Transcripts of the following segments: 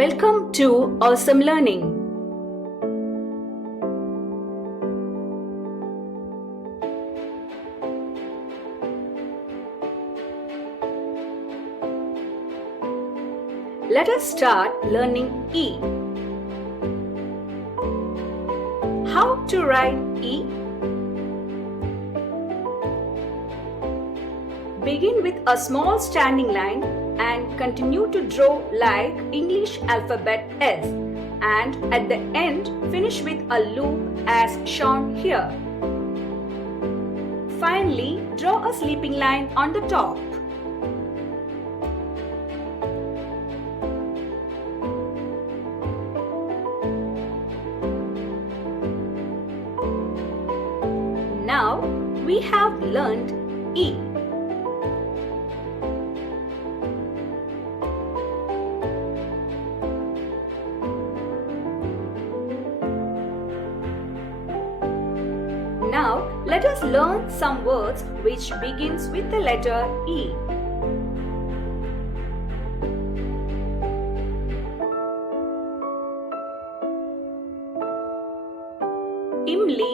Welcome to Awesome Learning. Let us start learning E. How to write E? Begin with a small standing line and continue to draw like English alphabet S, and at the end finish with a loop as shown here. Finally, draw a sleeping line on the top. Now we have learned E. Now let us learn some words which begins with the letter E. Imli,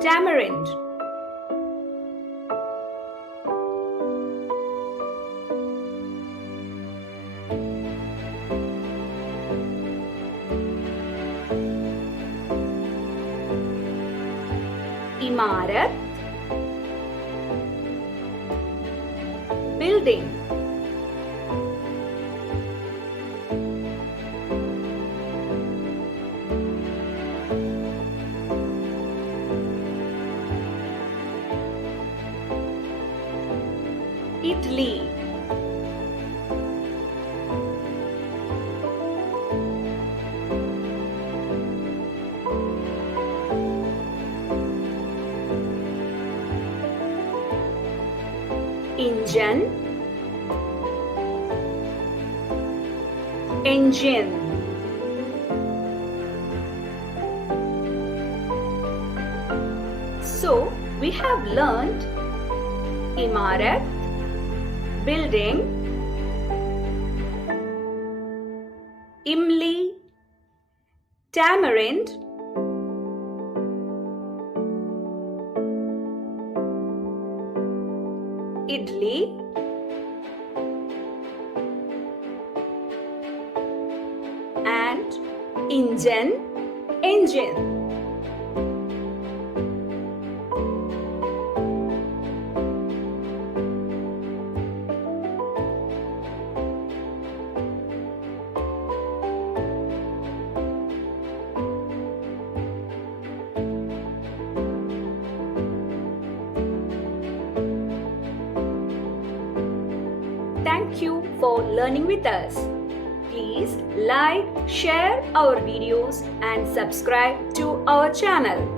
tamarind, imarat, building, Italy, engine, engine, so we have learned imarat, building, imli, tamarind, idli, and engine. Thank you for learning with us. Please like, share our videos and subscribe to our channel.